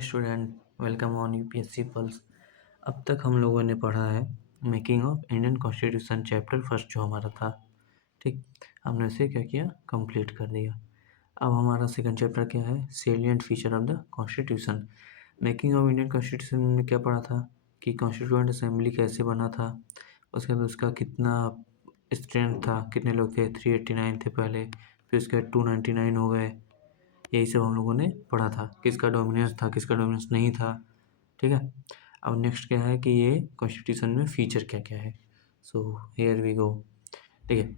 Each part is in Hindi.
Student, welcome on UPSC pulse. अब तक हम लोगों ने पढ़ा है making of Indian constitution chapter first जो हमारा था। ठीक, हमने उसे क्या किया, कंप्लीट कर दिया। अब हमारा सेकंड चैप्टर क्या है, salient feature of the constitution. Making of Indian constitution में क्या पढ़ा था कि कॉन्स्टिट्यूएंट असेंबली कैसे बना था, उसके बाद उसका कितना स्ट्रेंथ था, कितने लोग थे, 389 थे पहले, फिर उसके बाद 299 हो गए। यही सब हम लोगों ने पढ़ा था, किसका डोमिनेंस था, किसका डोमिनेंस नहीं था। ठीक है, अब नेक्स्ट क्या है कि ये कॉन्स्टिट्यूशन में फीचर क्या क्या है। So here we go. ठीक है,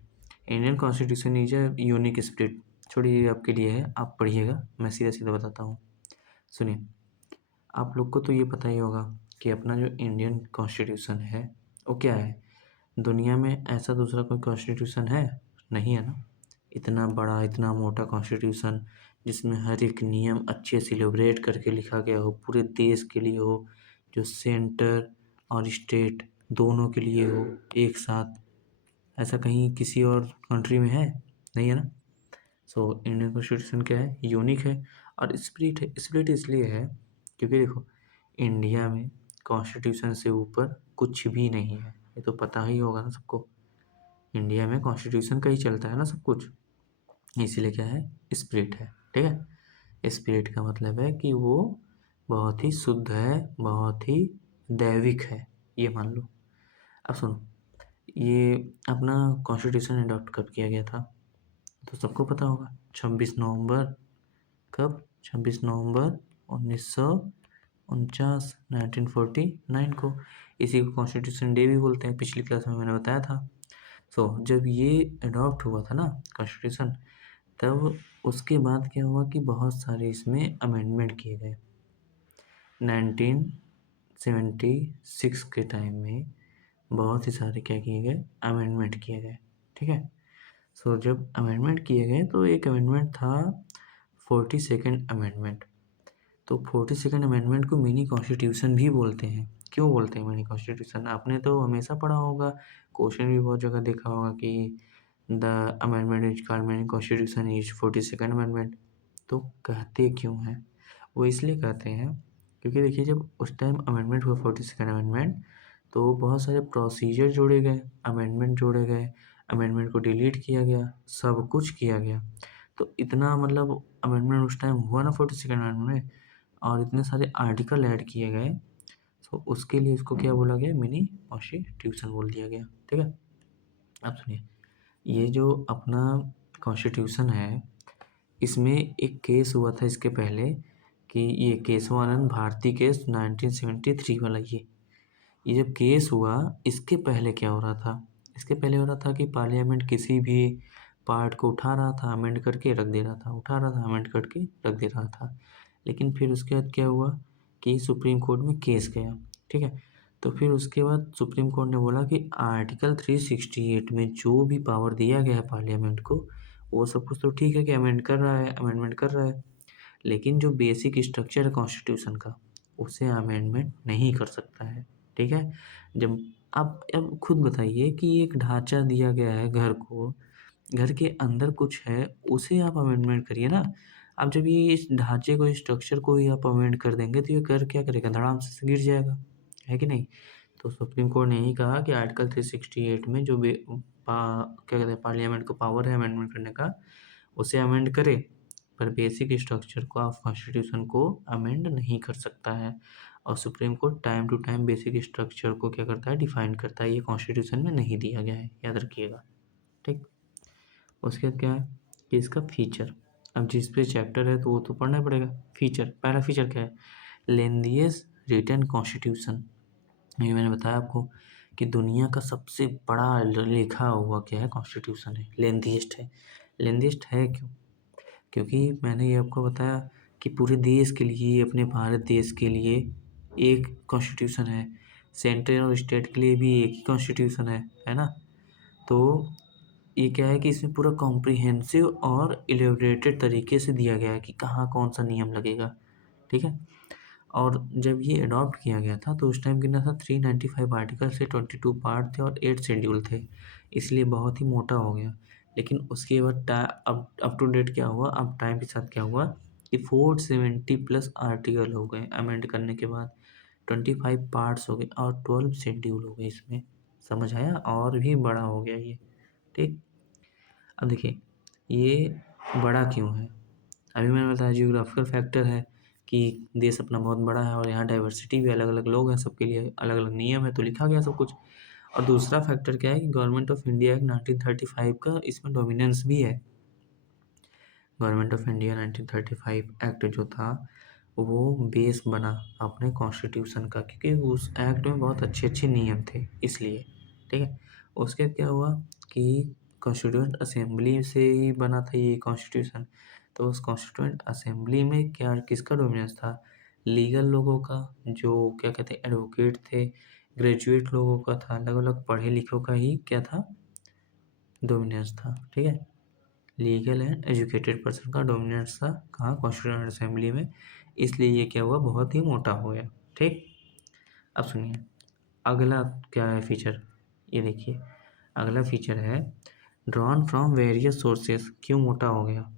Indian constitution is a unique split. छोड़िए, ये आपके लिए है, आप पढ़िएगा, मैं सीधा सीधा बताता हूँ। सुनिए, आप लोग को तो ये पता ही होगा कि अपना जो इंडियन कॉन्स्टिट्यूशन है वो क्या है। दुनिया में ऐसा दूसरा कोई कॉन्स्टिट्यूशन है नहीं, है ना। इतना बड़ा, इतना मोटा कॉन्स्टिट्यूशन जिसमें हर एक नियम अच्छे से इलेबोरेट करके लिखा गया हो, पूरे देश के लिए हो, जो सेंटर और स्टेट दोनों के लिए हो एक साथ। ऐसा कहीं किसी और कंट्री में है नहीं, है ना। सो इंडियन कॉन्स्टिट्यूशन क्या है, यूनिक है। और स्प्लिट है, स्प्लिट इसलिए है क्योंकि देखो, इंडिया में कॉन्स्टिट्यूशन से ऊपर कुछ भी नहीं है, ये तो पता ही होगा ना सबको। इंडिया में कॉन्स्टिट्यूशन का ही चलता है ना सब कुछ, इसीलिए क्या है, स्पिरिट है। ठीक है, स्पिरिट का मतलब है कि वो बहुत ही शुद्ध है, बहुत ही दैविक है, ये मान लो। अब सुनो, ये अपना कॉन्स्टिट्यूशन अडॉप्ट कब किया गया था, तो सबको पता होगा, 26 नवंबर। कब? 26 नवंबर 1949, 1949 को। इसी को कॉन्स्टिट्यूशन डे भी बोलते हैं, पिछली क्लास में मैंने बताया था। सो जब ये अडॉप्ट हुआ था ना कॉन्स्टिट्यूशन, तब उसके बाद क्या हुआ कि बहुत सारे इसमें अमेंडमेंट किए गए। 1976 के टाइम में बहुत ही सारे क्या किए गए, अमेंडमेंट किए गए। ठीक है, सो जब अमेंडमेंट किए गए तो एक अमेंडमेंट था 42nd अमेंडमेंट। तो 42nd अमेंडमेंट को मिनी कॉन्स्टिट्यूशन भी बोलते हैं। क्यों बोलते हैं मिनी कॉन्स्टिट्यूशन, आपने तो हमेशा पढ़ा होगा, क्वेश्चन भी बहुत जगह देखा होगा कि the amendment is called mini constitution is 42nd amendment. तो कहते क्यों हैं, वो इसलिए कहते हैं क्योंकि देखिए, जब उस टाइम अमेंडमेंट हुआ 42nd अमेंडमेंट, तो बहुत सारे प्रोसीजर जोड़े गए, अमेंडमेंट जोड़े गए, अमेंडमेंट को डिलीट किया गया, सब कुछ किया गया। तो इतना मतलब अमेंडमेंट उस टाइम हुआ ना 42nd अमेंडमेंट में, और इतने सारे आर्टिकल ऐड किए गए, तो उसके लिए इसको क्या बोला गया, मिनी कॉन्स्टिट्यूशन बोल दिया गया। ठीक है, अब सुनिए, ये जो अपना कॉन्स्टिट्यूशन है, इसमें एक केस हुआ था इसके पहले, कि ये केशवानंद भारती केस 1973 वाला। ये जब केस हुआ, इसके पहले क्या हो रहा था, इसके पहले हो रहा था कि पार्लियामेंट किसी भी पार्ट को उठा रहा था, अमेंड करके रख दे रहा था, उठा रहा था, अमेंड करके रख दे रहा था। लेकिन फिर उसके बाद क्या हुआ कि सुप्रीम कोर्ट में केस गया। ठीक है, तो फिर उसके बाद सुप्रीम कोर्ट ने बोला कि आर्टिकल 368 में जो भी पावर दिया गया है पार्लियामेंट को, वो सब कुछ तो ठीक है कि अमेंड कर रहा है, अमेंडमेंट कर रहा है, लेकिन जो बेसिक स्ट्रक्चर है कॉन्स्टिट्यूशन का, उसे अमेंडमेंट नहीं कर सकता है। ठीक है, जब आप अब खुद बताइए कि एक ढांचा दिया गया है घर को, घर के अंदर कुछ है, उसे आप अमेंडमेंट करिए ना। अब जब ये इस ढांचे को, इस स्ट्रक्चर को ही आप अमेंड कर देंगे, तो ये घर क्या करेगा, धड़ाम से गिर जाएगा, है कि नहीं। तो सुप्रीम कोर्ट ने यही कहा कि आर्टिकल 368 में जो भी क्या कहते हैं, पार्लियामेंट को पावर है अमेंडमेंट करने का, उसे अमेंड करे, पर बेसिक स्ट्रक्चर को ऑफ कॉन्स्टिट्यूशन को अमेंड नहीं कर सकता है। और supreme court time to time basic structure को क्या करता है, डिफाइन करता है। ये कॉन्स्टिट्यूशन में नहीं दिया गया है, याद रखिएगा। ठीक, उसके बाद क्या है कि इसका फीचर, अब जिस पे चैप्टर है तो वो तो पढ़ना पड़ेगा। फीचर, पहला फीचर क्या है, लेंदिएस्ट रिटन कॉन्स्टिट्यूशन। ये मैंने बताया आपको कि दुनिया का सबसे बड़ा लिखा हुआ क्या है, कॉन्स्टिट्यूशन है, लेंदिएस्ट है। लेंदिएस्ट है क्यों, क्योंकि मैंने ये आपको बताया कि पूरे देश के लिए, अपने भारत देश के लिए एक कॉन्स्टिट्यूशन है, सेंट्रल और स्टेट के लिए भी एक ही कॉन्स्टिट्यूशन है ना। तो ये क्या है कि इसमें पूरा कॉम्प्रिहेंसिव और इलेबोरेटेड तरीके से दिया गया है कि कहाँ कौन सा नियम लगेगा। ठीक है, और जब ये अडॉप्ट किया गया था तो उस टाइम कितना था, 395 आर्टिकल से 22 पार्ट थे और 8 शेड्यूल थे, इसलिए बहुत ही मोटा हो गया। लेकिन उसके बाद अब अप टू डेट क्या हुआ, अब टाइम के साथ क्या हुआ कि 470+ आर्टिकल हो गए अमेंड करने के बाद, 25 पार्ट्स हो गए और 12 शेड्यूल हो गए इसमें। समझ आया? और भी बड़ा हो गया ये। ठीक, अब देखिए ये बड़ा क्यों है। अभी मैंने बताया जियोग्राफिकल फैक्टर है कि देश अपना बहुत बड़ा है और यहाँ डाइवर्सिटी भी अलग अलग लोग हैं, सबके लिए अलग अलग नियम है, तो लिखा गया सब कुछ। और दूसरा फैक्टर क्या है कि गवर्नमेंट ऑफ इंडिया एक्ट 1935 का इसमें डोमिनेंस भी है। गवर्नमेंट ऑफ इंडिया 1935 एक्ट जो था वो बेस बना अपने कॉन्स्टिट्यूशन का, क्योंकि उस एक्ट में बहुत अच्छे अच्छे नियम थे इसलिए। ठीक है, उसके क्या हुआ कि कॉन्स्टिट्यूएंट असेंबली से ही बना था ये कॉन्स्टिट्यूशन। तो उस कॉन्स्टिट्यूएंट असेंबली में क्या किसका डोमिनेंस था? लीगल लोगों का, जो क्या कहते हैं एडवोकेट थे, ग्रेजुएट लोगों का था, अलग अलग पढ़े लिखों का ही क्या था, डोमिनेंस था। ठीक है, लीगल एंड एजुकेटेड पर्सन का डोमिनेंस था कहाँ? कॉन्स्टिट्यूएंट असेंबली में। इसलिए ये क्या हुआ, बहुत ही मोटा हो गया। ठीक, अब सुनिए अगला क्या है फीचर, ये देखिए अगला फीचर है ड्रॉन फ्रॉम वेरियस सोर्सेस। क्यों मोटा हो गया,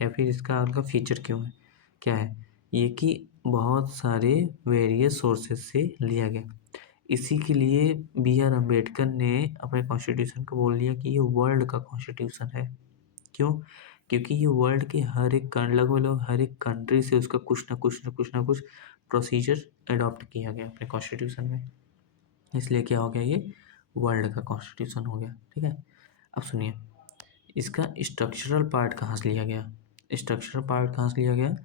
या फिर इसका अगला फीचर क्यों है, क्या है ये कि बहुत सारे वेरियस सोर्सेस से लिया गया। इसी के लिए B.R. अम्बेडकर ने अपने कॉन्स्टिट्यूशन को बोल दिया कि ये वर्ल्ड का कॉन्स्टिट्यूशन है। क्यों? क्योंकि ये वर्ल्ड के हर एक लगभग हर एक कंट्री से उसका कुछ ना कुछ प्रोसीजर अडॉप्ट किया गया अपने कॉन्स्टिट्यूशन में। इसलिए क्या हो गया, ये वर्ल्ड का कॉन्स्टिट्यूशन हो गया। ठीक है, अब सुनिए इसका स्ट्रक्चरल पार्ट कहाँ से लिया गया। स्ट्रक्चरल पार्ट कहाँ से लिया गया?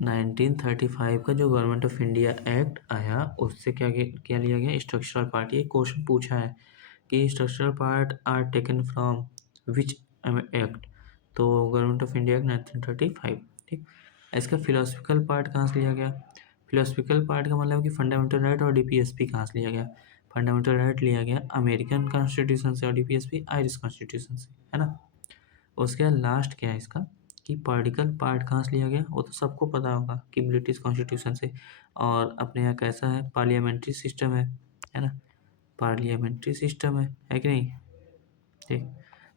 1935 का जो गवर्नमेंट ऑफ इंडिया एक्ट आया उससे क्या लिया गया स्ट्रक्चरल पार्ट। ये क्वेश्चन पूछा है कि structural part are taken from which act, तो गवर्नमेंट ऑफ इंडिया एक्ट 1935। ठीक, इसका फिलोसफिकल पार्ट कहाँ से लिया गया? फिलोसफिकल पार्ट का मतलब कि फंडामेंटल राइट और DPSP कहाँ से लिया गया? फंडामेंटल राइट लिया गया अमेरिकन कॉन्स्टिट्यूशन से और DPSP आयरिश कॉन्स्टिट्यूशन से, है ना। उसके बाद लास्ट क्या है इसका कि पॉलिटिकल पार्ट कहाँ से लिया गया, वो तो सबको पता होगा कि ब्रिटिश कॉन्स्टिट्यूशन से। और अपने यहाँ कैसा है, पार्लियामेंट्री सिस्टम है ना, पार्लियामेंट्री सिस्टम है कि नहीं। ठीक,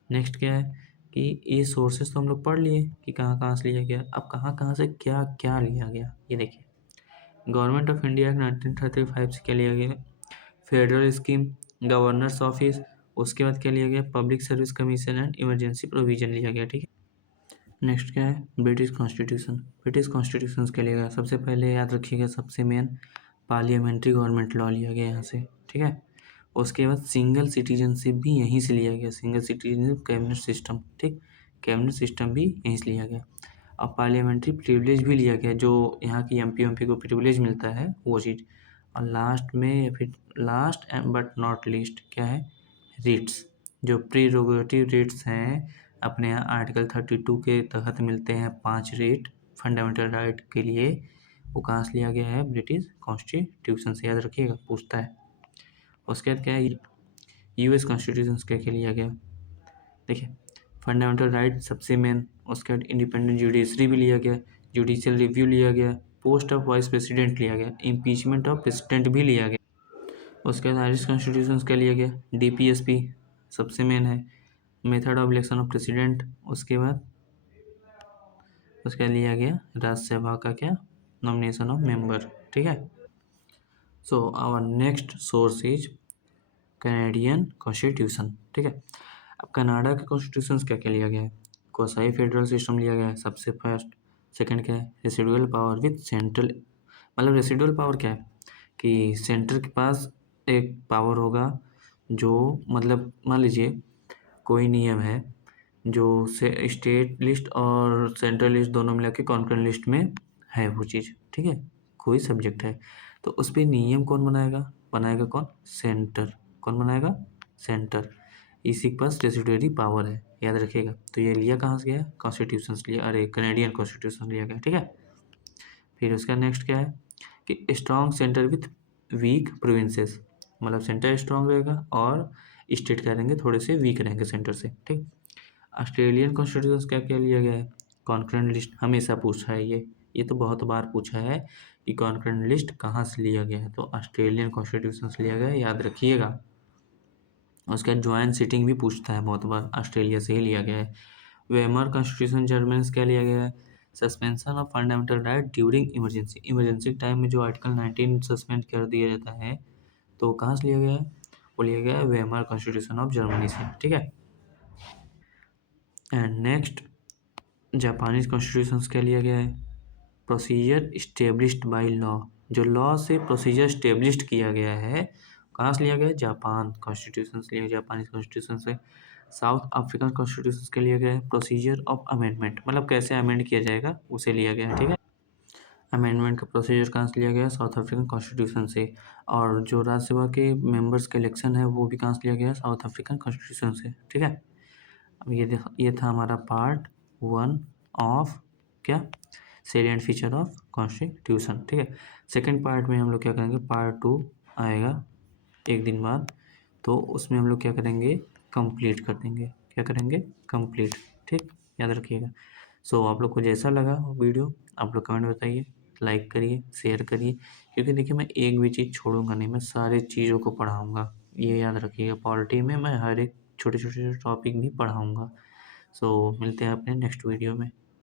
नेक्स्ट क्या है कि ये सोर्सेस तो हम लोग पढ़ लिए कि कहाँ कहाँ से लिया गया। अब कहाँ कहाँ से क्या क्या लिया गया, ये देखिए गवर्नमेंट ऑफ इंडिया 1935 से क्या लिया गया, फेडरल स्कीम, गवर्नर्स ऑफिस, उसके बाद क्या लिया गया, public service commission and emergency provision लिया गया। ठीक है, नेक्स्ट क्या है, ब्रिटिश कॉन्स्टिट्यूशन। ब्रिटिश कॉन्स्टिट्यूशन के लिए सबसे पहले याद रखिएगा, सबसे मेन पार्लियामेंट्री गवर्नमेंट लॉ लिया गया यहाँ से। ठीक है, उसके बाद सिंगल सिटीजनशिप भी यहीं से लिया गया, सिंगल सिटीजनशिप कैबिनेट सिस्टम। ठीक, कैबिनेट सिस्टम भी यहीं से लिया गया। अब पार्लियामेंट्री प्रिविलेज भी लिया गया, जो यहाँ की MP को प्रिविलेज मिलता है वो चीज़। और लास्ट में, या फिर लास्ट बट नॉट लीस्ट क्या है, रिट्स। जो प्रीरोगेटिव रिट्स हैं अपने यहाँ आर्टिकल 32 के तहत मिलते हैं 5 रिट फंडामेंटल राइट के लिए, वो कहाँ से लिया गया है, ब्रिटिश कॉन्स्टिट्यूशन से। याद रखिएगा, पूछता है। उसके बाद क्या है, US कॉन्स्टिट्यूशन के लिया गया। देखिए फंडामेंटल राइट सबसे मेन, उसके बाद इंडिपेंडेंट जुडिशरी भी लिया गया, जुडिशियल रिव्यू लिया गया, पोस्ट ऑफ वाइस प्रेसिडेंट लिया गया, इम्पीचमेंट ऑफ प्रेसिडेंट भी लिया गया। उसके बाद आयरिश कॉन्स्टिट्यूशन का लिया गया, DPSP सबसे मेन है, method of election of president. उसके बाद लिया गया राज्यसभा का क्या, नॉमिनेशन ऑफ मेंबर। ठीक है, so our next source is Canadian constitution. ठीक है, अब कनाडा के कॉन्स्टिट्यूशन क्या क्या लिया गया है, क्वासी फेडरल सिस्टम लिया गया है सबसे फर्स्ट। सेकंड क्या है, रेसिडुअल पावर विथ सेंट्रल, मतलब रेसिडुअल पावर क्या है कि सेंटर के पास एक पावर होगा जो, मतलब मान लीजिए कोई नियम है जो से स्टेट लिस्ट और सेंट्रल लिस्ट दोनों मिला के कॉन्करेंट लिस्ट में है वो चीज़। ठीक है, कोई सब्जेक्ट है तो उस पर नियम कौन बनाएगा, बनाएगा कौन, सेंटर। कौन बनाएगा, सेंटर। इसी के पास रेसिडुअरी पावर है, याद रखिएगा। तो ये लिया कहाँ से गया, कॉन्स्टिट्यूशन से लिया, अरे कैनेडियन कॉन्स्टिट्यूशन लिया गया। ठीक है, फिर उसका नेक्स्ट क्या है कि strong centre with week provinces, मतलब सेंटर स्ट्रॉन्ग रहेगा और स्टेट क्या रहेंगे, थोड़े से वीक रहेंगे सेंटर से। ठीक, ऑस्ट्रेलियन कॉन्स्टिट्यूशन क्या क्या लिया गया है, कॉन्करेंट लिस्ट हमेशा पूछा है ये तो बहुत बार पूछा है कि कॉन्करेंट लिस्ट कहाँ से लिया गया है, तो ऑस्ट्रेलियन कॉन्स्टिट्यूशन से लिया गया है, याद रखिएगा। उसके बाद ज्वाइंट सिटिंग भी पूछता है बहुत बार, ऑस्ट्रेलिया से ही लिया गया है। वेमर कॉन्स्टिट्यूशन जर्मन से क्या लिया गया है, suspension of fundamental right during emergency. Emergency time में जो आर्टिकल 19 सस्पेंड कर दिया जाता है तो वो कहाँ से लिया गया है? वो लिया गया है वेमर कॉन्स्टिट्यूशन ऑफ जर्मनी से, ठीक है। एंड नेक्स्ट जापानीज कॉन्स्टिट्यूशन क्या लिया गया है? Procedure established by law. जो लॉ से प्रोसीजर इस्टेब्लिश्ड किया गया है कहाँ से लिया गया है? जापान कॉन्स्टिट्यूशन से लिया गया, जापानीज कॉन्स्टिट्यूशन से। साउथ अफ्रीकन कॉन्स्टिट्यूशन के लिए गया है प्रोसीजर ऑफ अमेंडमेंट, मतलब कैसे अमेंड किया जाएगा उसे लिया गया है, ठीक है। अमेंडमेंट का प्रोसीजर कहाँ से लिया गया? साउथ अफ्रीकन कॉन्स्टिट्यूशन से। और जो राज्यसभा के मेंबर्स का इलेक्शन है वो भी कहाँ से लिया गया? साउथ अफ्रीकन कॉन्स्टिट्यूशन से, ठीक है। अब ये था हमारा पार्ट 1 ऑफ क्या? सेलिएंट फीचर ऑफ कॉन्स्टिट्यूशन, ठीक है। सेकंड पार्ट में हम लोग क्या करेंगे? पार्ट 2 आएगा एक दिन बाद, तो उसमें हम लोग क्या करेंगे? कंप्लीट कर देंगे। क्या करेंगे? कंप्लीट, ठीक, याद रखिएगा। सो आप लोग को जैसा लगा वीडियो आप लोग कमेंट बताइए, लाइक करिए, शेयर करिए, क्योंकि देखिए मैं एक भी चीज़ छोड़ूंगा नहीं, मैं सारे चीज़ों को पढ़ाऊँगा, ये याद रखिएगा। पॉलिटी में मैं हर एक छोटे छोटे टॉपिक भी पढ़ाऊँगा। सो मिलते हैं अपने नेक्स्ट वीडियो में।